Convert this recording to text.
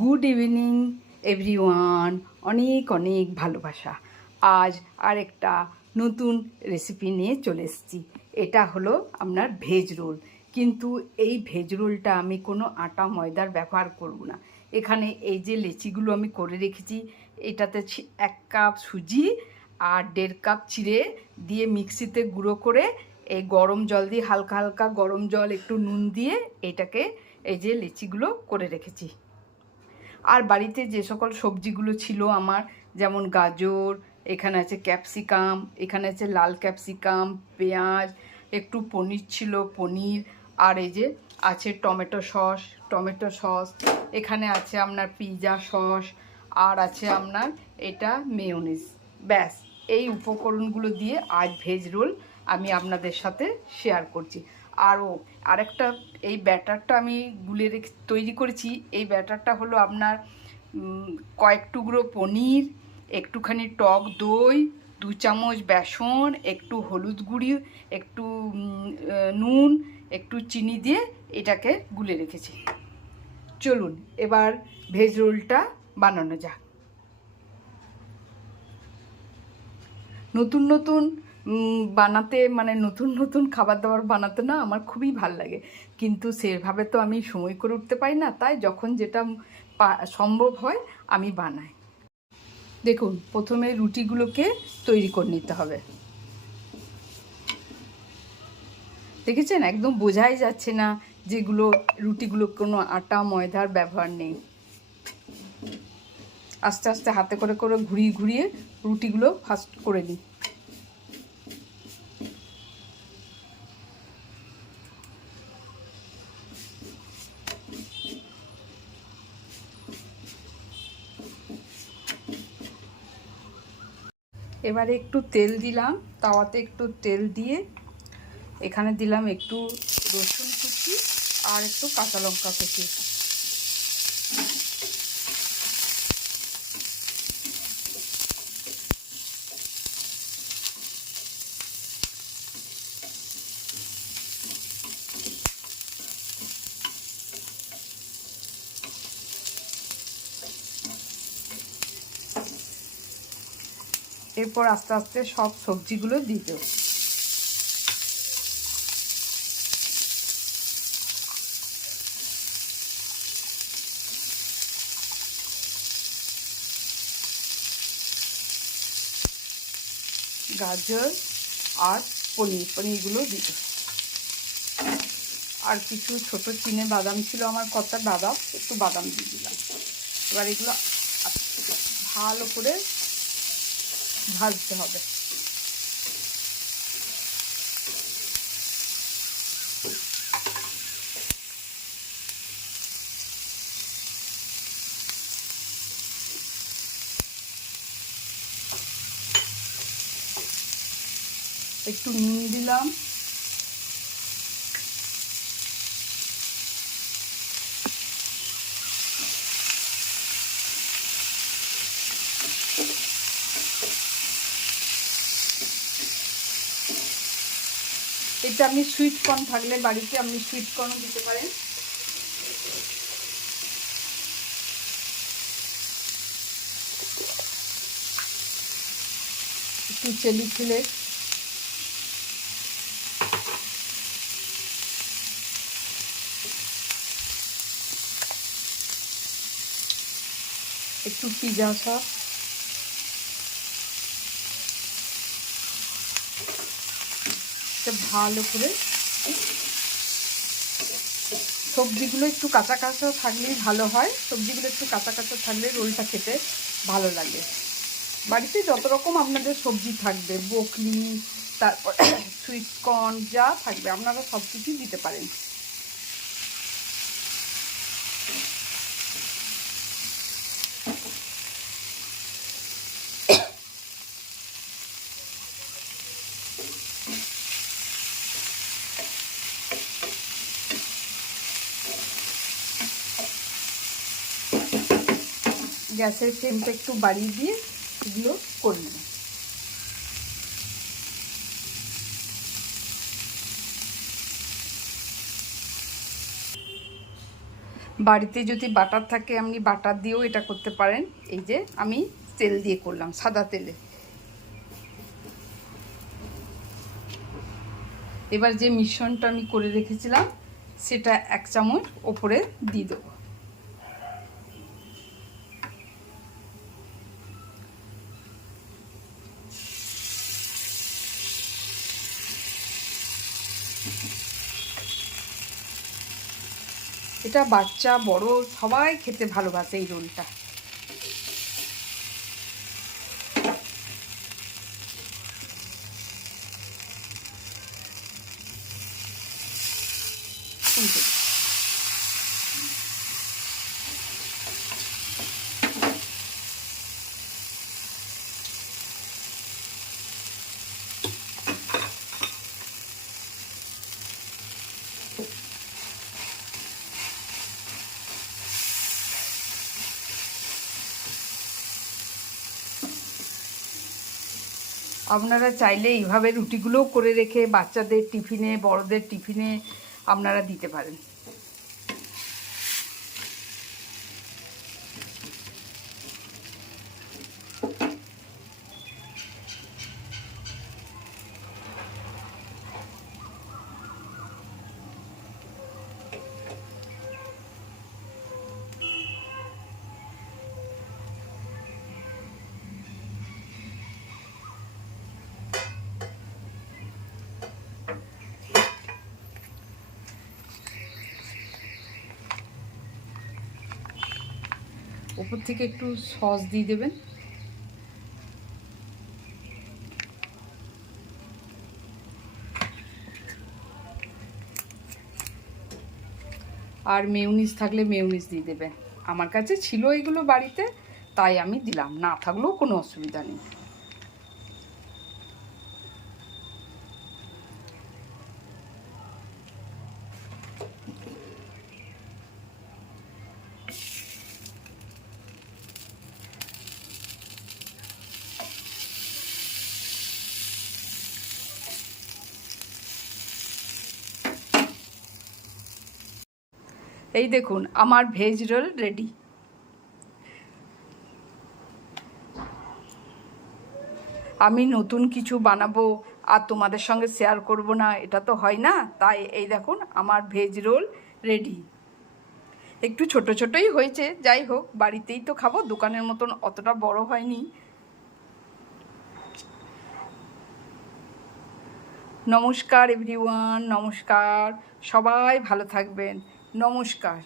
Good evening everyone, অনেক অনেক ভালোবাসা। আজ আরেকটা নতুন রেসিপি নিয়ে চলে এসেছি। এটা হলো আপনার ভেজ রোল, কিন্তু এই ভেজ রোলটা আমি কোনো আটা ময়দার ব্যবহার করব না। এখানে এই যে লেচিগুলো আমি করে রেখেছি, এটাতে 1 কাপ সুজি আর 1.5 কাপ চিড়ে দিয়ে মিক্সিতে গুঁড়ো করে এই গরম জল দিয়ে হালকা হালকা গরম জল একটু নুন দিয়ে এটাকে এই যে লেচিগুলো করে রেখেছি। আর বাড়িতে যে সকল সবজিগুলো ছিল আমার, যেমন গাজর, এখানে আছে ক্যাপসিকাম, এখানে আছে লাল ক্যাপসিকাম, পেঁয়াজ, একটু পনির ছিল, পনির, আর এই যে আছে টমেটো সস, এখানে আছে আপনার পিৎজা সস, আর আছে আপনার এটা মেয়োনিজ। ব্যাস, এই উপকরণগুলো দিয়ে আজ ভেজ রোল আমি আপনাদের সাথে শেয়ার করছি। আরেকটা এই ব্যাটারটা আমি তৈরি করেছি। এই ব্যাটারটা হলো আপনার কয়েক টুকরো পনির, একটুখানি টক দই, 2 চামচ বেসন, একটু হলুদ গুঁড়ি, একটু নুন, একটু চিনি দিয়ে এটাকে গুলে রেখেছি। চলুন এবার ভেজ রোলটা বানানো যাক। নতুন নতুন বানাতে, মানে নতুন নতুন খাবার দাবার বানাতে না আমার খুবই ভাল লাগে, কিন্তু সেভাবে তো আমি সময় করে উঠতে পারি না, তাই যখন যেটা সম্ভব হয় আমি বানাই। দেখুন, প্রথমে রুটিগুলোকে তৈরি করে নিতে হবে। দেখেছেন, একদম বোঝাই যাচ্ছে না যেগুলো রুটিগুলো কোনো আটা ময়দার ব্যবহার নেই। আস্তে আস্তে হাতে করে করে ঘুরিয়ে ঘুরিয়ে রুটিগুলো ফাস্ট করে নিই। এবারে একটু তেল দিলাম, তাওয়াতে একটু তেল দিয়ে এখানে দিলাম একটু রসুন কুচি আর একটু কাঁচা লঙ্কা কুচি। এরপর আস্তে আস্তে সব সবজিগুলো দিয়ে দেবো। গাজর আর পনিরগুলো দিয়ে দেবো। আর কিছু ছোট চিনে বাদাম ছিল আমার, কটা বাদাম, একটু বাদাম দিয়ে দিলাম। এবার এগুলো ভালো করে ভাজতে হবে। একটু নুন দিলাম, এটা আপনি সুইট কর্ন থাকলে বাড়িতে আপনি সুইট কর্নও দিতে পারেন। একটু চিলি ফ্লেক্স, একটু পিৎজা সস, ভালো করে সবজিগুলো একটু কাঁচা কাঁচা থাকলেই ভালো হয়। সবজিগুলো একটু কাঁচা কাঁচা থাকলে রোলটা খেতে ভালো লাগে। বাড়িতে যত রকম আপনাদের সবজি থাকবে, বকলি, তারপর সুইট কর্ন, যা থাকবে আপনারা সব কিছুই দিতে পারেন। গ্যাসের ফ্লেমটা একটু বাড়িয়ে দিয়ে এগুলো করে নেব। বাড়িতে যদি বাটার থাকে আপনি বাটার দিয়েও এটা করতে পারেন। এই যে আমি তেল দিয়ে করলাম, সাদা তেলে। এবার যে মিশ্রণটা আমি করে রেখেছিলাম সেটা 1 চামচ ওপরে দিয়ে দেবো। এটা বাচ্চা বড় সবাই খেতে ভালোবাসে এই রোলটা। আপনারা চাইলে এইভাবে রুটিগুলোও করে রেখে বাচ্চাদের টিফিনে, বড়দের টিফিনে আপনারা দিতে পারেন। ওপর থেকে একটু সস দিয়ে দেবেন। আর মেয়োনিজ থাকলে মেয়োনিজ দিয়ে দেবেন। আমার কাছে ছিল এগুলো বাড়িতে, তাই আমি দিলাম, না থাকলেও কোনো অসুবিধা নেই। এই দেখুন আমার ভেজ রোল রেডি। আমি নতুন কিছু বানাবো আর তোমাদের সঙ্গে শেয়ার করব না, এটা তো হয় না। তাই এই দেখুন আমার ভেজ রোল রেডি। একটু ছোট ছোটই হয়েছে, যাই হোক বাড়িতেই তো খাবো, দোকানের মতন অতটা বড় হয়নি। নমস্কার এভরিওয়ান, নমস্কার, সবাই ভালো থাকবেন, নমস্কার।